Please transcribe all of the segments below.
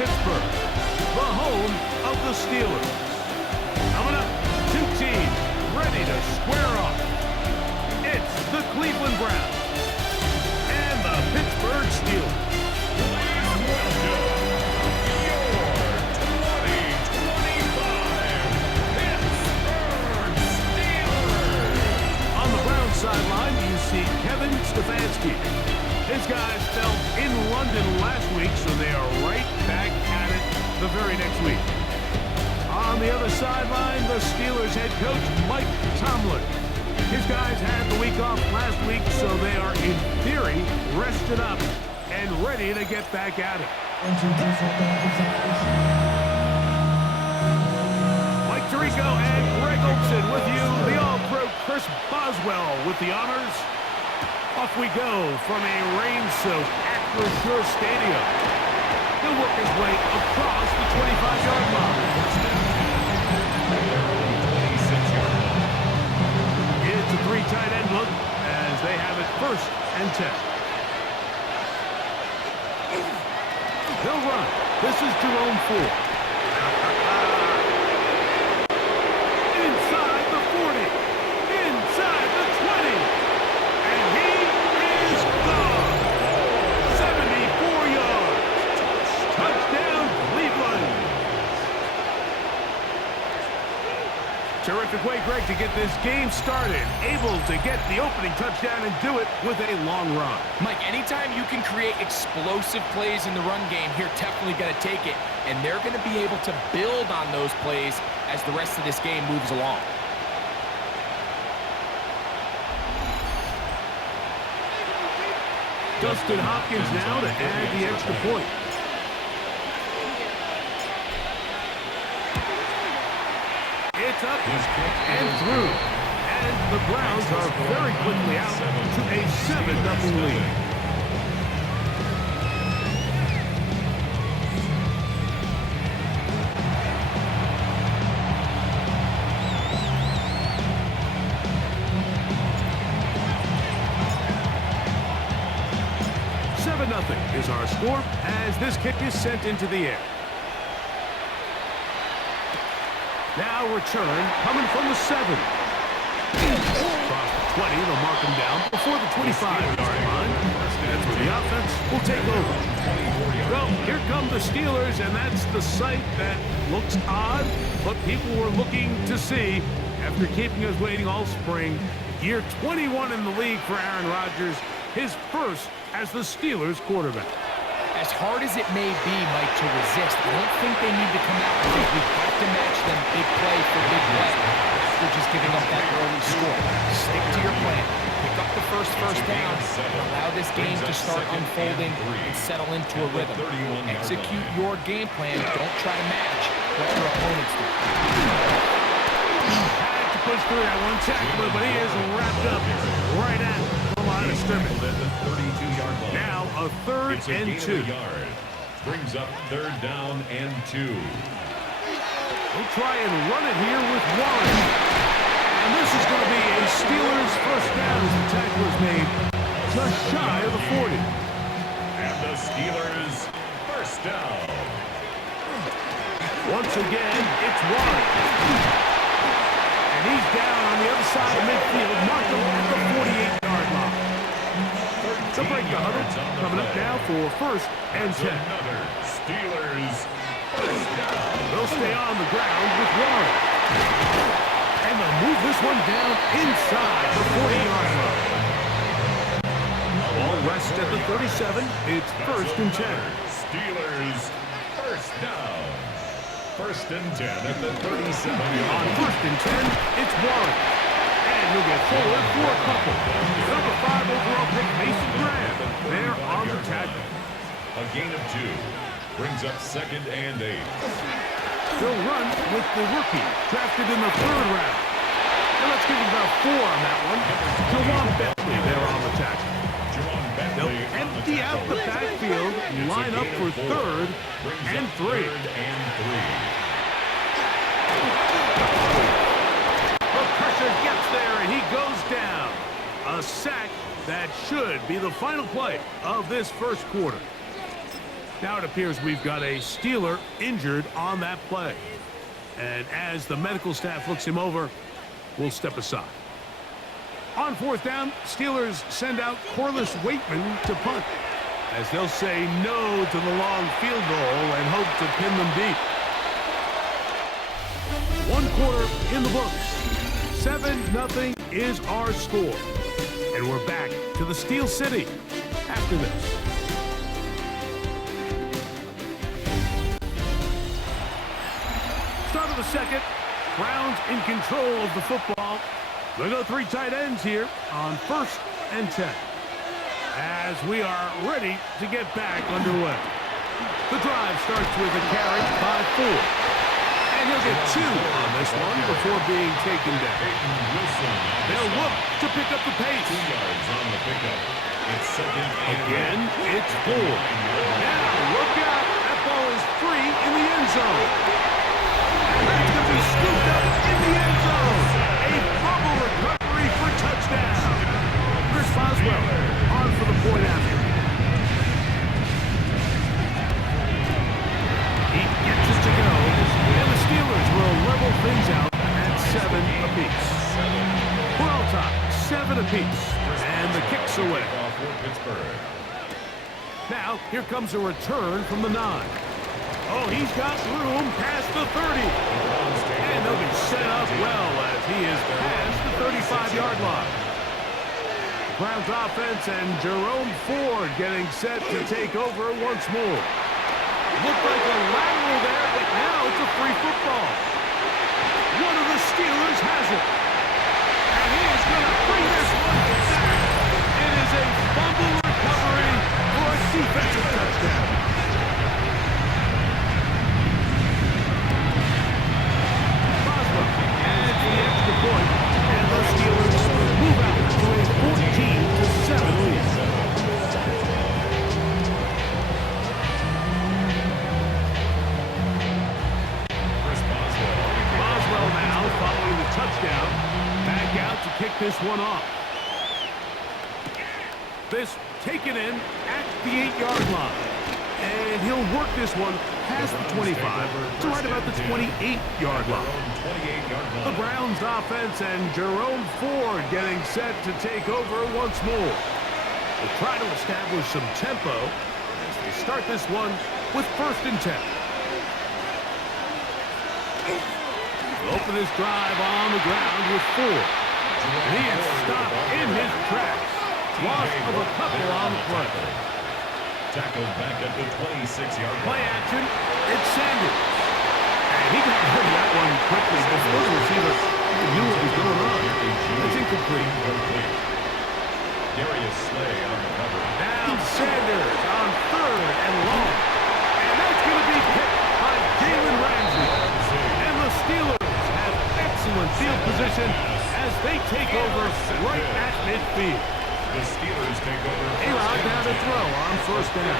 Pittsburgh, the home of the Steelers. Coming up, two teams ready to square off. It's the Cleveland Browns and the Pittsburgh Steelers. Sideline, you see Kevin Stefanski. His guys fell in London last week, so they are right back at it the very next week. On the other sideline, the Steelers head coach, Mike Tomlin. His guys had the week off last week, so they are, in theory, rested up and ready to get back at it. Mike Tirico and Greg Olsen with you, the All-Pro Chris Boswell with the honors. Off we go from a rain-soaked Acrisure Stadium. He'll work his way across the 25-yard line. It's a three tight end look as they have it 1st and 10. They'll run. This is Jerome Ford. Terrific way, Greg, to get this game started. Able to get the opening touchdown and do it with a long run. Mike, anytime you can create explosive plays in the run game, you're definitely going to take it. And they're going to be able to build on those plays as the rest of this game moves along. Dustin Hopkins now to add the extra point. It's up and through. And the Browns are very quickly out to a 7-0 lead. Is our score as this kick is sent into the air. Now return coming from the 7. Across the 20, they'll mark him down before the 25-yard line. That's where the offense will take over. Well, here come the Steelers, and that's the sight that looks odd, but people were looking to see after keeping us waiting all spring. Year 21 in the league for Aaron Rodgers, his first as the Steelers quarterback. As hard as it may be, Mike, to resist, I don't think they need to come out and think we have to match them big play for big play. They're just giving up that early score. Stick to your plan. Pick up the first down. Allow this game to start unfolding and settle into a rhythm. Execute your game plan. Don't try to match what your opponents do. Had to push through that one tackler, but he is wrapped up right at the line of scrimmage. Now a 3rd and 2. Brings up 3rd down and 2. We'll try and run it here with Warren. And this is going to be a Steelers first down as the tackle is made just shy of the 40. And the Steelers first down. Once again, it's Warren. And he's down on the other side of midfield, marked him at the 48-yard line. They'll break the huddle. Coming up now for 1st and 10. Steelers first down. They'll stay on the ground with Warren. And they'll move this one down inside the 40-yard line. Ball rests at the 37. It's 1st and 10. Steelers first down. 1st and 10 at the 37. On 1st and 10, it's Warren. And he'll get forward for a couple. Number 5 overall pick, Mason Graham. There on the tackle. A gain of 2. Brings up 2nd and 8. They'll run with the rookie, drafted in the 3rd round. And let's give him about 4 on that one. Jawan Bentley there on the tackle. They'll empty out the backfield, line up for 3rd and 3. The pressure gets there, and he goes down. A sack that should be the final play of this 1st quarter. Now it appears we've got a Steeler injured on that play. And as the medical staff looks him over, we'll step aside. On fourth down, Steelers send out Corliss Waitman to punt, as they'll say no to the long field goal and hope to pin them deep. 1 quarter in the books. 7-0 is our score. And we're back to the Steel City after this. Start of the second. Browns in control of the football. They go 3 tight ends here on 1st and 10. As we are ready to get back underway. The drive starts with a carry by Ford. And he'll get 2 on this one before being taken down. They'll look to pick up the pace. 2 yards on the pickup. It's second Again, it's Ford. Now, look out. That ball is free in the end zone. And that's going to be scooped up in the end zone. A fumble recovery for touchdown. Chris Boswell on for the point after. He gets it to go. And the Steelers will level things out at 7 apiece. We're all tied, 7 apiece. And the kick's away. Now, here comes a return from the 9. Oh, he's got room past the 30. And they'll be set up well as he is past the 35-yard line. Browns offense and Jerome Ford getting set to take over once more. Looked like a lateral there, but now it's a free football. One of the Steelers has it. And he is going to bring this one back. It is a fumble recovery for a defensive touchdown. Boswell adds the extra point, and the Steelers move out to a 14-7 lead. Boswell now following the touchdown, back out to kick this one off. This taken in at the 8-yard line. And he'll work this one past the 25 to right about the 28-yard line. The Browns offense and Jerome Ford getting set to take over once more. They'll try to establish some tempo as they start this one with 1st and 10. They'll open this drive on the ground with Ford. And he is stopped in his tracks. Loss of a couple on the play. Tackled back at the 26-yard line. Play action. It's Sanders. And he got rid of that one quickly before the receiver knew what was going on. It's incomplete. Darius Slay on the cover. Now Sanders on 3rd and long. And that's going to be picked by Jalen Ramsey. And the Steelers have excellent field position as they take over right at midfield. The Steelers take over. A-Rod down to throw on 1st down.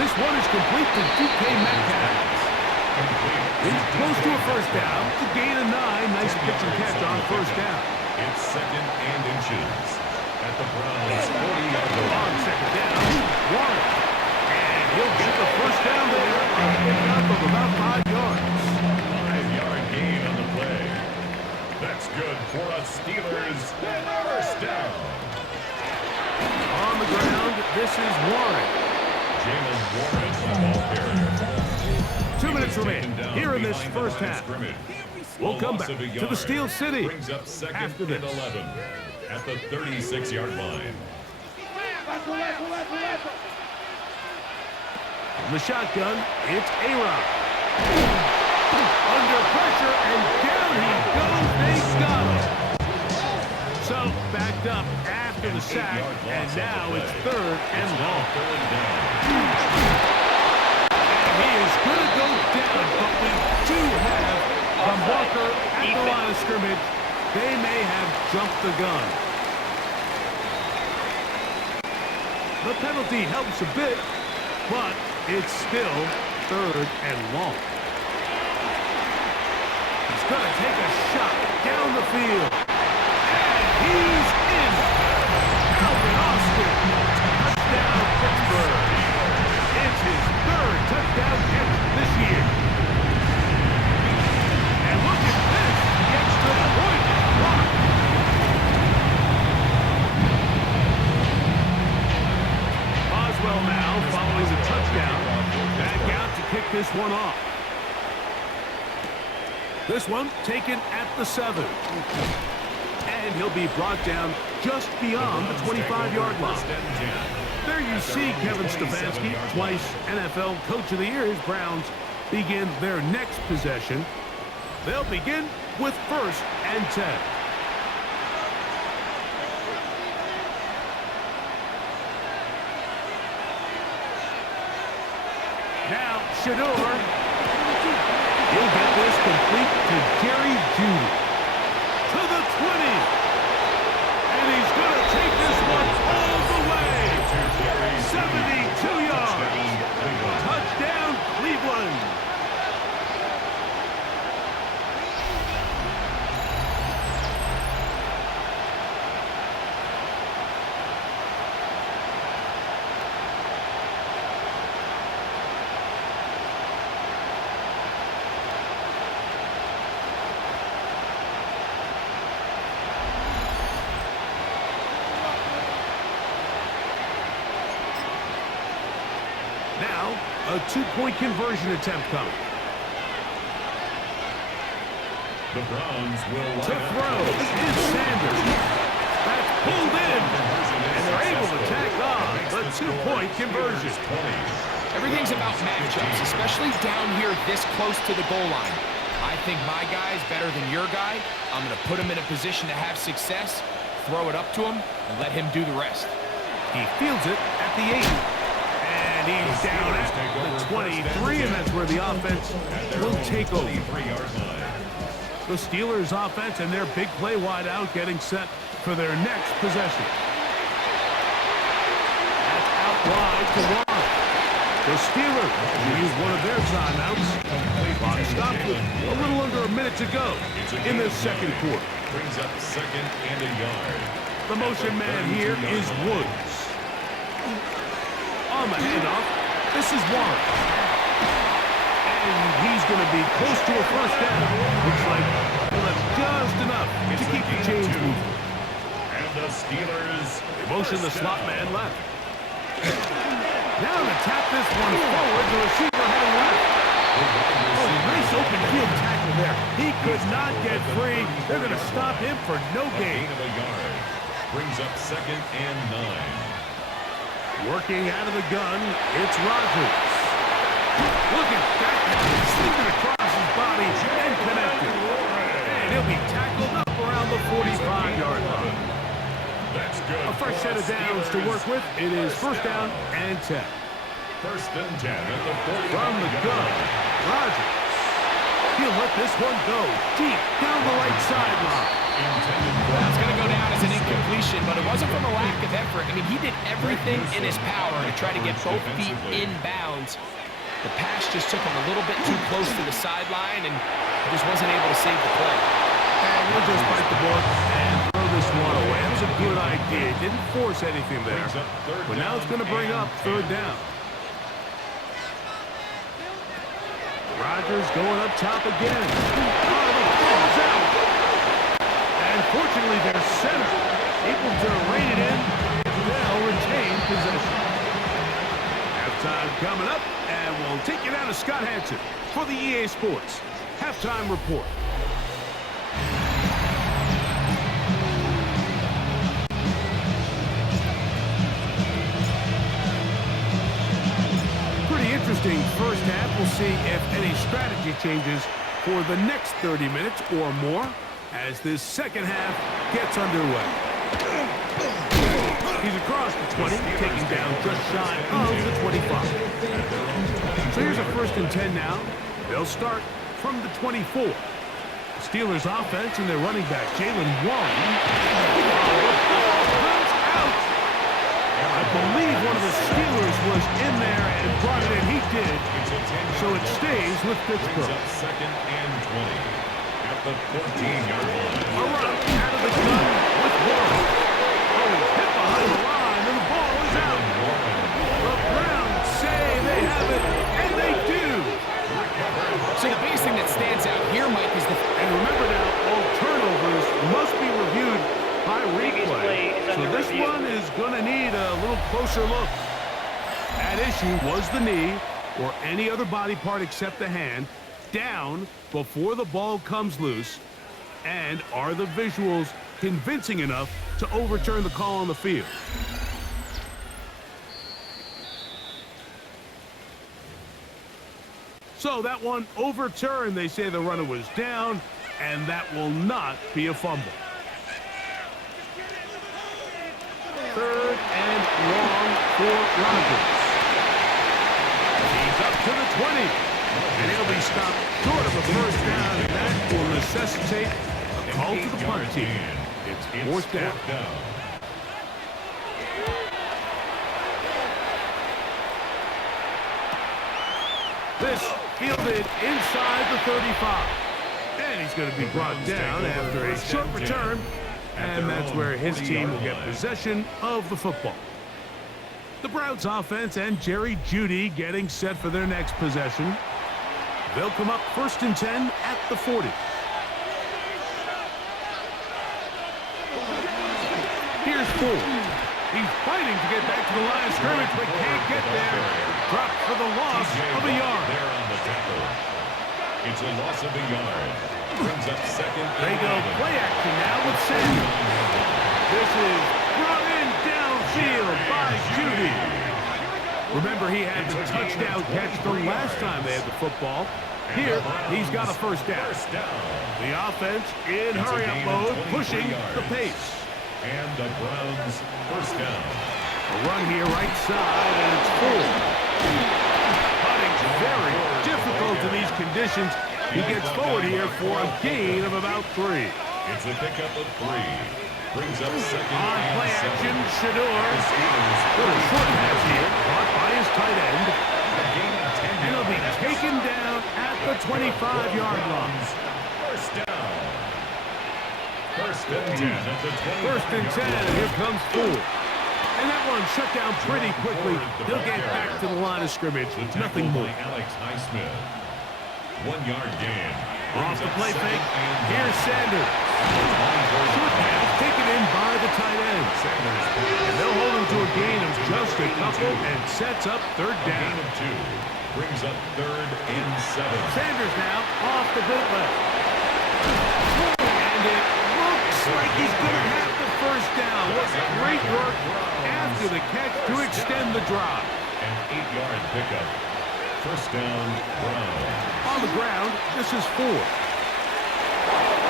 This one is complete to DK Metcalf. He's close to a 1st down. To gain a 9. Nice pitch and catch on 1st down. It's 2nd and inches. At the Browns' 40-yard line. On 2nd down, Warren. And he'll get the 1st down there. A pickup of about 5 yards. 5-yard gain on the play. That's good for a Steelers 1st down. On the ground, this is Warren. Jalen Warren, the ball carrier. 2 minutes remain here in this 1st half. We'll come back to the Steel City Brings up 2nd after and this. 11 at the 36-yard line. From the shotgun, it's A-Rod. Under pressure, and down he goes. They got him. So, backed up after the sack, and now it's 3rd and long. And he is going to go down, but we do have a marker at the line of scrimmage. They may have jumped the gun. The penalty helps a bit, but it's still 3rd and long. He's going to take a shot down the field. And he's in. Alvin Austin. Touchdown, Pittsburgh. It's down catch this year. And look at this. Gets to the point. Blocked. Boswell now following the touchdown. Back out to kick this one off. This one taken at the 7. And he'll be brought down just beyond the 25-yard line. There you see Kevin Stefanski, twice NFL Coach of the Year. His Browns begin their next possession. They'll begin with 1st and 10. Now, Shador. He'll get this complete to Jerry Jeudy. To the 20. And he's going to take this one all the way. 72 yards. Touchdown, Cleveland. Now, a 2-point conversion attempt coming. The Browns will To throw is Sanders. That's pulled in. And they're able to tack on the 2-point conversion. Everything's about matchups, especially down here this close to the goal line. I think my guy's better than your guy. I'm going to put him in a position to have success, throw it up to him, and let him do the rest. He fields it at the 8. And he's down at the 23, and that's where the offense will take over. The Steelers' offense and their big play wideout getting set for their next possession. That's out wide to Warren. The Steelers will use one of their timeouts. Clock stopped with a little under a minute to go in the second quarter. Brings up 2nd and a yard. The motion man here is Woods. On the handoff, this is Warren. And he's going to be close to a first down. Looks like he'll have just enough to keep the chains moving. And the Steelers Motion the slot man left. Now to tap this one forward, the receiver heading left. Oh, nice open field tackle there. He could not get free. They're going to stop him for no gain. of a yard. Brings up 2nd and 9. Working out of the gun, it's Rodgers. Look at that. Slipping across his body and connected. And he'll be tackled up around the 45-yard line. That's good. A fresh set of downs to work with. It is 1st down and 10. 1st and 10 at the 40. From the gun, Rodgers. He'll let this one go deep down the right sideline. That's going to go down as an incompletion, but it wasn't from a lack of effort. I mean, he did everything in his power to try to get both feet in bounds. The pass just took him a little bit too close to the sideline, and he just wasn't able to save the play. And we'll just bite the bullet and throw this one away. That was a good idea. Didn't force anything there. But now it's going to bring up 3rd down. Rodgers going up top again. Oh, the ball's out. And fortunately, their center able to rein it in. They'll retain possession. Halftime coming up, and we'll take you down to Scott Hanson for the EA Sports Halftime Report. Pretty interesting first half. We'll see if any strategy changes for the next 30 minutes or more as this second half gets underway. He's across the 20, taking down just shy of the 25. So here's a 1st and 10 now. They'll start from the 24. The Steelers offense and their running back, Jalen Warren. I believe one of the Steelers was in there and brought it in. He did. So it stays with Pittsburgh. 2nd and 20. At the 14-yard line. A run out of the gun with Warren. Oh, hit behind the line, and the ball is out. The Browns say they have it, and they do. closer look. At issue was the knee or any other body part except the hand down before the ball comes loose. And are the visuals convincing enough to overturn the call on the field? So that one overturned. They say the runner was down, and that will not be a fumble. Third and long for Rodgers. He's up to the 20. And he'll be stopped short of a first down, and that will necessitate a call to the punt team. It's fourth down. This fielded inside the 35. And he's going to be brought down after a short return. And that's where his team will get possession of the football. The Browns offense and Jerry Jeudy getting set for their next possession. They'll come up 1st and 10 at the 40. Here's Ford. He's fighting to get back to the line of scrimmage, but can't get there. Dropped for the loss of a yard. There on the tackle. It's a loss of a yard. Brings up second. They go play action now with Samuel. This is brought in downfield by Jeudy. Remember, he had the touchdown catch the last time they had the football. Here, he's got a first down. The offense in hurry-up mode, pushing the pace. And the Browns first down. A run here right side, and it's full. Putting's very difficult in these conditions. He gets forward here for a gain of about 3. It's a pickup of 3. Brings up second On and play action, 7. Shador. The Steelers Little short pass here, caught by his tight end. a gain of 10 And he'll be taken down at the 25-yard line. First down. First and 10 at the 25. First and 10, and here comes Ford. And that one shut down pretty quickly. He'll get back to the line of scrimmage. Nothing more. Alex Highsmith. 1-yard gain. Off the play fake, here's Sanders. Short pass taken in by the tight end. And they'll hold him to a gain of just a couple and sets up third down. Gain of 2. Brings up third and 7. Sanders now off the bootleg. And it looks like he's going to have the first down. What great work after the catch to extend the drive. An 8-yard pickup. First down, Brown. On the ground, this is Ford.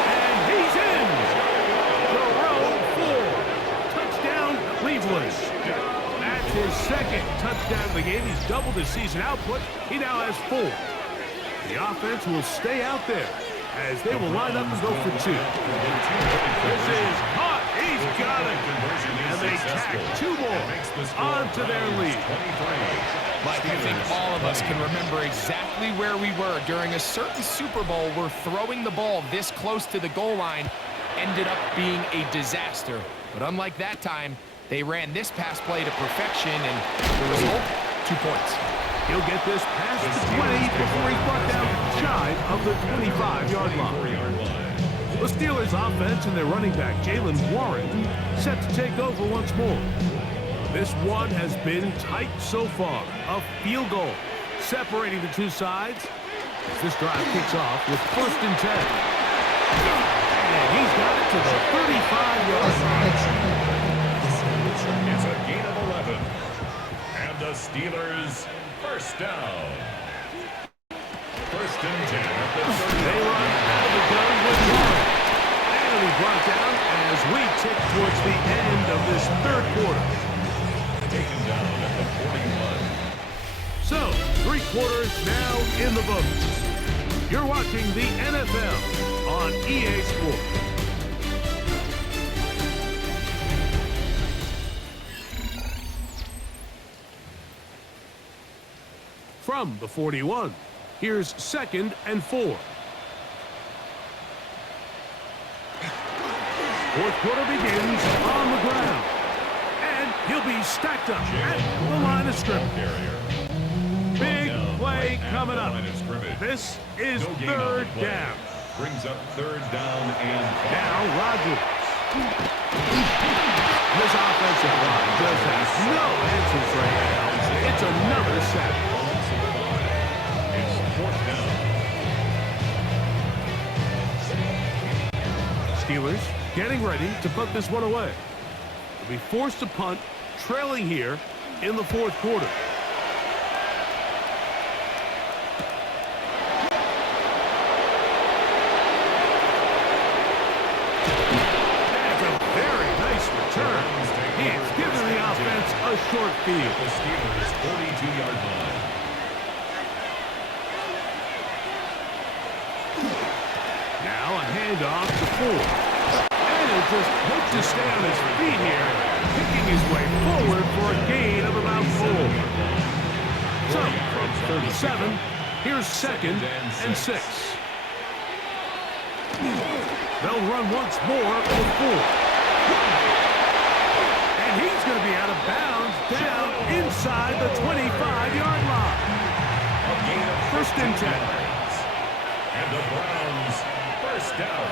And he's in. Jerome Ford. Touchdown, Cleveland. That's his second touchdown of the game. He's doubled his season output. He now has 4. The offense will stay out there as they will line up and go for 2. This is caught. He's got it. And they tack 2 more onto their lead. Mike, I think all of us can remember exactly where we were during a certain Super Bowl where throwing the ball this close to the goal line ended up being a disaster. But unlike that time, they ran this pass play to perfection, and the result, 2 points. He'll get this past the 20 before he's brought down shy of the 25-yard line. The Steelers' offense and their running back, Jaylen Warren, set to take over once more. This one has been tight so far. A field goal separating the two sides as this drive kicks off with 1st and 10. And he's got it to the 35-yard line. It's a gain of 11. And the Steelers first down. First and 10 at the 30. They run out of the gun with Warren. And he's brought down as we tick towards the end of this 3rd quarter. Taken down at the 41. So, 3 quarters now in the books. You're watching the NFL on EA Sports. From the 41, here's 2nd and 4. 4th quarter begins on the ground. And he'll be stacked up at the line of scrimmage. Big play coming up. This is 3rd down. Brings up 3rd down and 5. Now Rodgers. This offensive line just has no answers right now. It's another sack. It's 4th down. Steelers getting ready to put this one away. They'll be forced to punt, trailing here in the 4th quarter. That's a very nice return. He's giving the offense a short field. The Steelers' 42-yard line. Now a handoff to Ford. And he'll just hope to stay on his feet here, picking his way forward for a gain of about 4. So, from 37, here's 2nd and 6. They'll run once more with 4. And he's going to be out of bounds down inside the 25-yard line. A gain of 1st and 10. And the Browns, 1st down.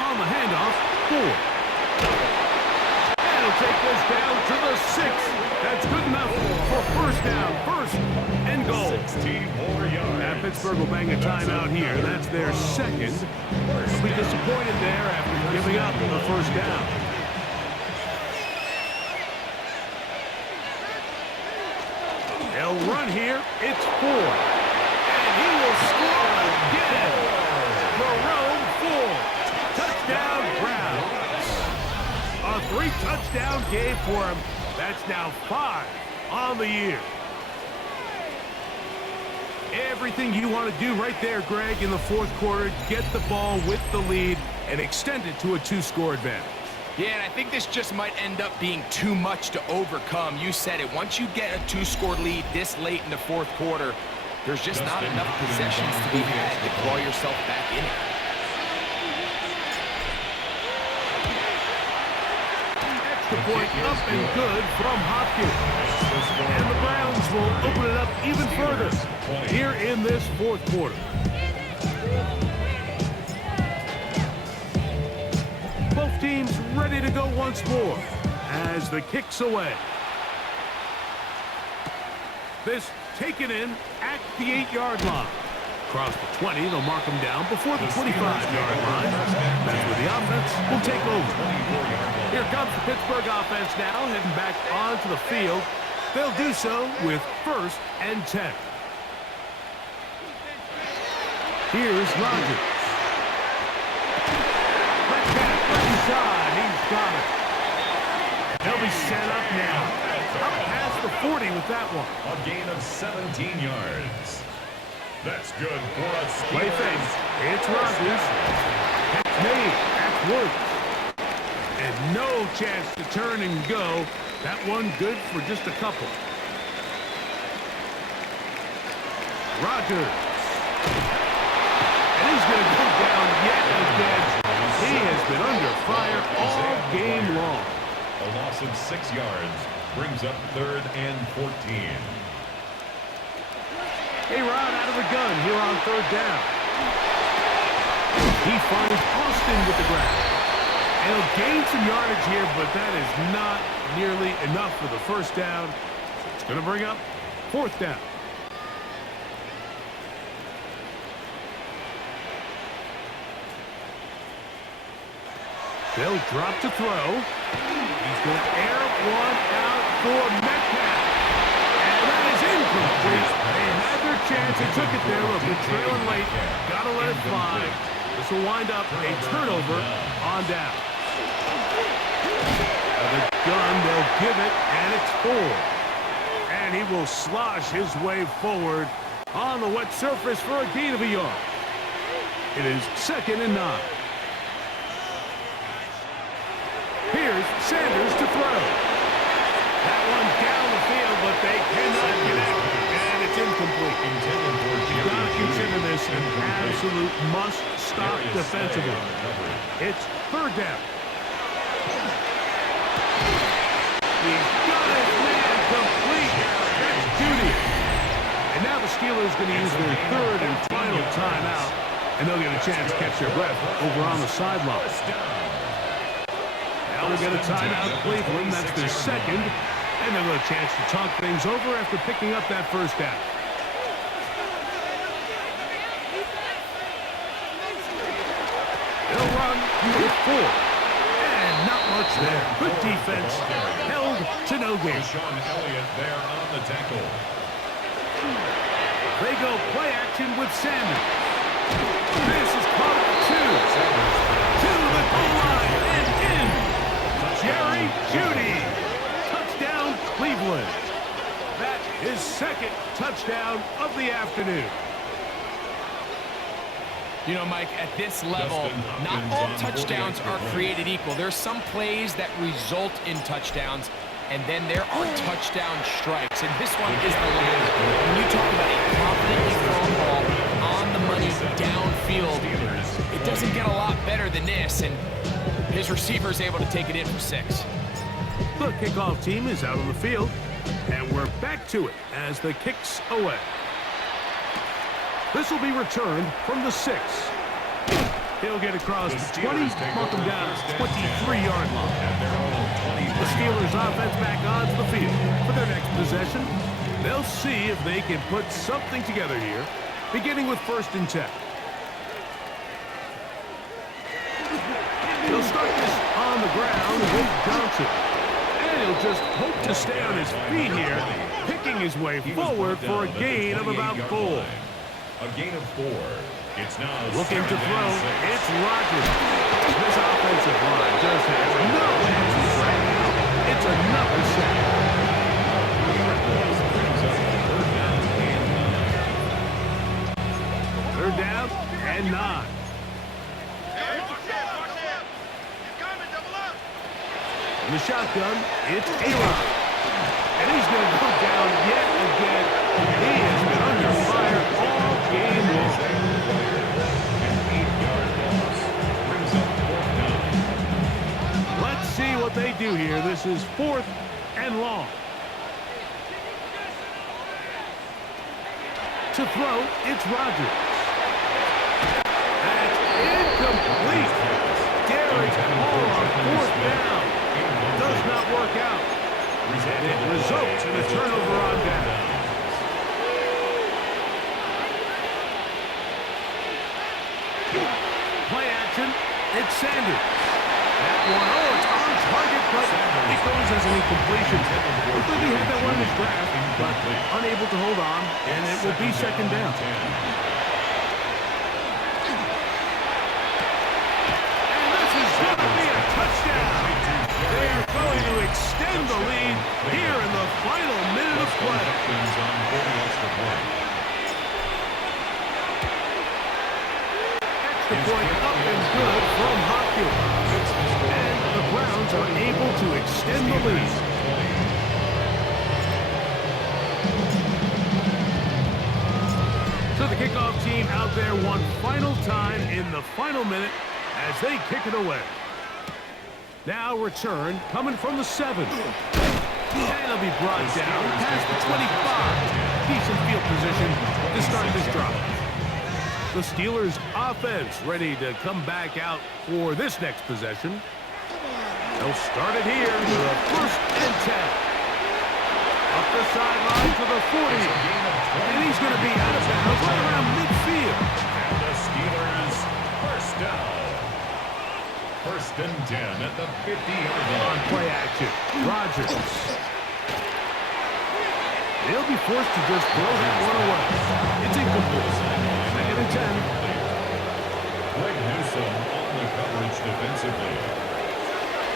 On the handoff, Ford. And he'll take this down to the 6. That's good enough for 1st down, 1st and goal. 64 yards. Now Pittsburgh will bang a timeout here. That's their 2nd. They'll be disappointed there after giving up the 1st down. They'll run here. It's Ford. And he will score again. Jerome Ford. Touchdown, Browns. A 3-touchdown game for him. That's now 5 on the year. Everything you want to do right there, Greg, in the 4th quarter. Get the ball with the lead and extend it to a 2-score advantage. Yeah, and I think this just might end up being too much to overcome. You said it. Once you get a 2-score lead this late in the 4th quarter, there's just not enough possessions to be had to claw yourself back in it. Extra point up and good from Hopkins. And the Browns will open it up even further here in this 4th quarter. Both teams ready to go once more as the kick's away. This taken in at the 8-yard line. Across the 20, they'll mark them down before the 25-yard line. That's where the offense will take over. Here comes the Pittsburgh offense now, heading back onto the field. They'll do so with 1st and 10. Here's Rodgers. Inside, he's got it. They'll be set up now. Up past the 40 with that one. A gain of 17 yards. That's good for a Steelers. Play fake. It's Rodgers. That's made. That's Woods. And no chance to turn and go. That one good for just a couple. Rodgers. And he's going to go down yet again. He has been under fire all game long. A loss of 6 yards brings up 3rd and 14. A-Rod out of the gun here on 3rd down. He finds Austin with the grab. And he'll gain some yardage here, but that is not nearly enough for the 1st down. It's going to bring up 4th down. They'll drop to throw. He's going to air one out for Metcalf. And that is incomplete. They had their chance. They took it there. Look, they're trailing late. Got to let it fly. This will wind up a turnover on down. The gun, they'll give it, and it's Ford. And he will slosh his way forward on the wet surface for a gain of a yard. It is 2nd and 9. Here's Sanders to throw. That one down the field, but they cannot get it. And it's incomplete. You've got to consider this an absolute must-stop defensively. It's 3rd down. He's got his man complete. That's Judy. And now the Steelers going to use their 3rd and final timeout. And they'll get a chance to catch their breath over on the sideline. Now we'll get a timeout. Cleveland, that's their second. And they'll get a chance to talk things over after picking up that first down. They'll run with 4. And not much there. Good defense. Held to no gain. Sean Elliott there on the tackle. They go play action with Sanders. This is caught at 2. To the goal line and in. Jerry Jeudy. Touchdown, Cleveland. That is second touchdown of the afternoon. You know, Mike, at this level, not all touchdowns are created equal. There's some plays that result in touchdowns, and then there are touchdown strikes. And this one is the latter. When you talk about a confidently thrown ball on the money downfield, it doesn't get a lot better than this, and his receiver is able to take it in for 6. The kickoff team is out on the field, and we're back to it as the kick's away. This will be returned from the 6. He'll get across the 20, mark him down at 23-yard line. The Steelers offense back onto the field for their next possession. They'll see if they can put something together here, beginning with 1st and 10. He'll start this on the ground with Johnson. And he'll just hope to stay on his feet here, picking his way forward for a gain of about 4. A gain of 4. It's now looking to throw. It's Rodgers. This offensive line just has no answers right now. It's another sack. Third down and 9. In the shotgun, it's A-Rod. And he's going to go down yet again. He has been under fire all game long. Let's see what they do here. This is 4th and long. To throw, it's Rodgers. That's incomplete. Derek Hall on 4th down. Does not work out. And it results in a turnover on down. Play action. It's Sanders. That one, it's on target, but it goes as an incompletion. Looks like he had that one in his grasp, but unable to hold on, and it will be 2nd down. And this is going to be a touchdown. They are going to extend the lead here in the final minute of play. Extra point up and good from Hopkins. And the Browns are able to extend the lead. So the kickoff team out there one final time in the final minute as they kick it away. Now return coming from the 7. And it'll be brought down past the 25. Decent field position to start this drive. The Steelers offense ready to come back out for this next possession. They'll start it here with a 1st and 10. Up the sideline to the 40. And he's going to be out of bounds right around midfield. And the Steelers first down. 1st and 10 at the 50-yard line. On play action, Rodgers. They'll be forced to just throw that one away. It's incomplete. 2nd and 10. Greg Newsome on the coverage defensively.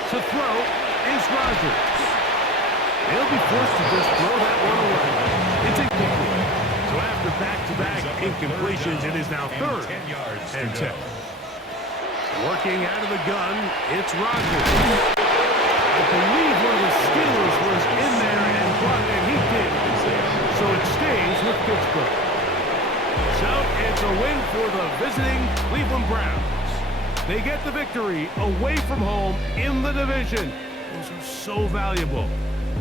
To throw is Rodgers. They'll be forced to just throw that one away. It's incomplete. So after back-to-back incompletions, it is now 3rd and 10. Working out of the gun, it's Rodgers. I believe one of the Steelers was in there and brought it, and he did. So it stays with Pittsburgh. So it's a win for the visiting Cleveland Browns. They get the victory away from home in the division. Those are so valuable.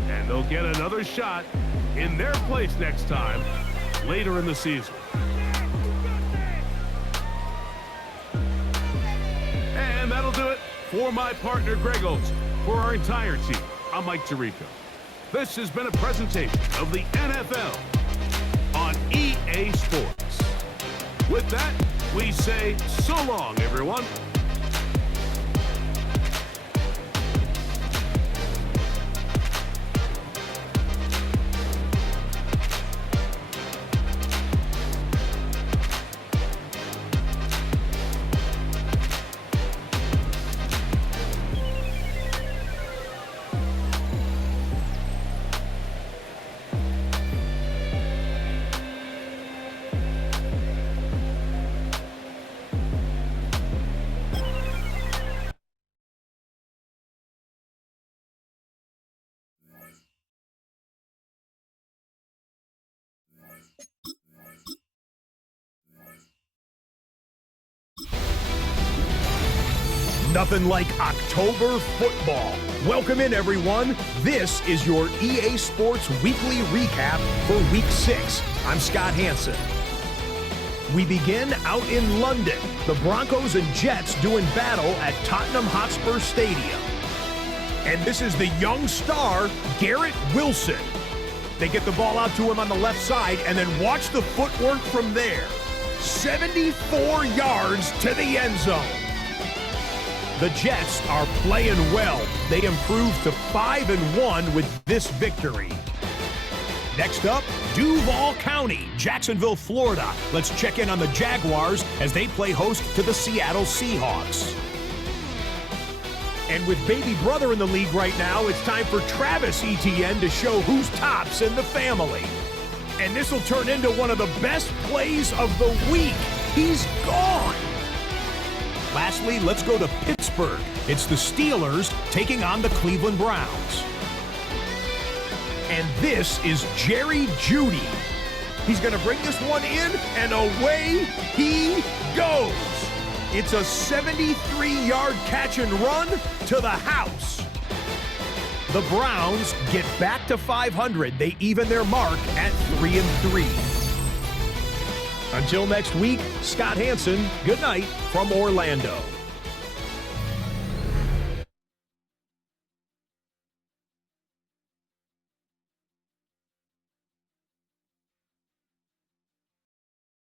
And they'll get another shot in their place next time, later in the season. And that'll do it for my partner, Greg Olsen. For our entire team, I'm Mike Tirico. This has been a presentation of the NFL on EA Sports. With that, we say so long, everyone. Nothing like October football. Welcome in, everyone. This is your EA Sports Weekly Recap for Week 6. I'm Scott Hanson. We begin out in London. The Broncos and Jets doing battle at Tottenham Hotspur Stadium. And this is the young star, Garrett Wilson. They get the ball out to him on the left side, and then watch the footwork from there. 74 yards to the end zone. The Jets are playing well. They improved to 5-1 with this victory. Next up, Duval County, Jacksonville, Florida. Let's check in on the Jaguars as they play host to the Seattle Seahawks. And with baby brother in the league right now, it's time for Travis Etienne to show who's tops in the family. And this will turn into one of the best plays of the week. He's gone. Lastly, let's go to Pittsburgh. It's the Steelers taking on the Cleveland Browns. And this is Jerry Jeudy. He's going to bring this one in, and away he goes. It's a 73-yard catch and run to the house. The Browns get back to 500. They even their mark at 3-3. Until next week, Scott Hanson, good night from Orlando.